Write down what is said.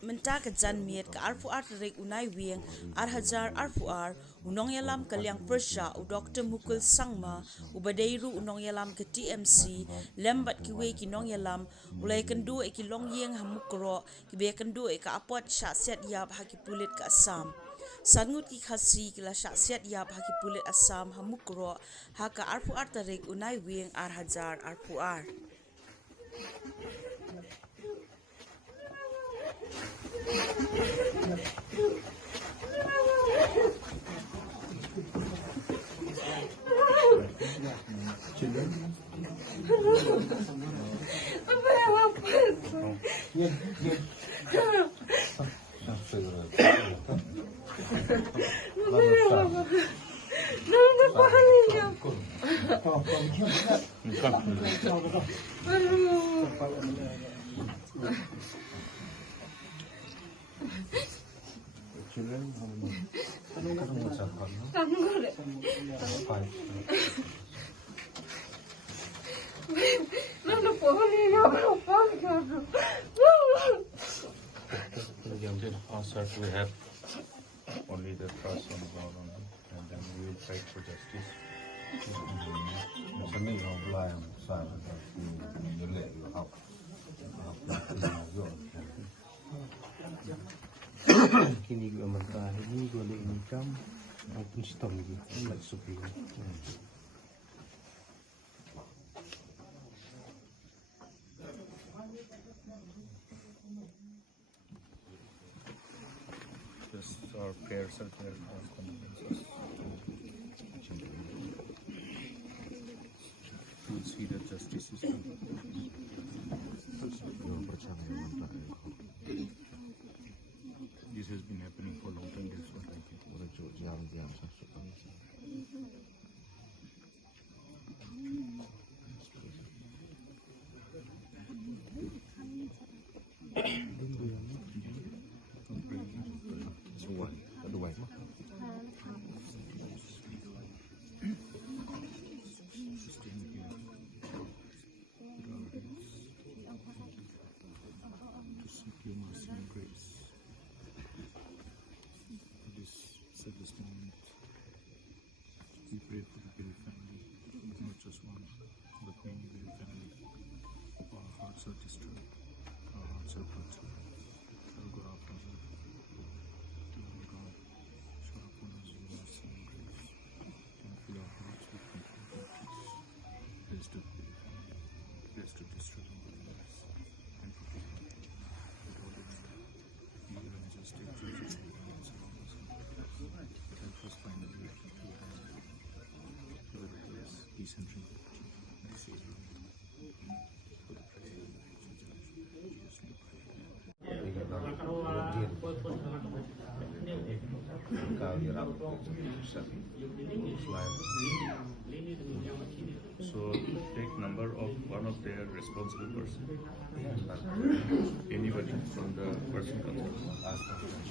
Menta ka jan miet ka arfu artrek unai wieng arhajar arfu unong yalam kalyang persha u Dr. Mukul Sangma ubadeiru unong yalam ke TMC lembat kiwe kinong yalam ulai Kynduh e kilong yeng hamukro kibe Kynduh e ka apot sha set yap hakipulit ka Assam sangut ki khasi kila sha set yap hakipulit Assam hamukro haka arfu artrek unai wieng arhajar arfu We have only the trust on God only, and then we will fight for justice. Kini gue mentah ini gue le income maupun stom gitu, nggak sepi. Just our prayers are there, our condolences. We'll see that justice is done. This has been happening for a long time, that's what I think. At this moment, we pray for the Giri family, not just one, but many Giri family. Our hearts are disturbed, our hearts are broken. Our God, Father, Divine God, shower upon us your mercy and grace, and fill our hearts with comfort and peace. Bless the Giri family, bless the disturbing believers, and forgive them with all the evil and injustice, judges, and surround us. Help us find a way to the place, peace and tranquility, and save our for the president of Jesus' name. So take number of one of their responsible person. Anybody from the person concerned.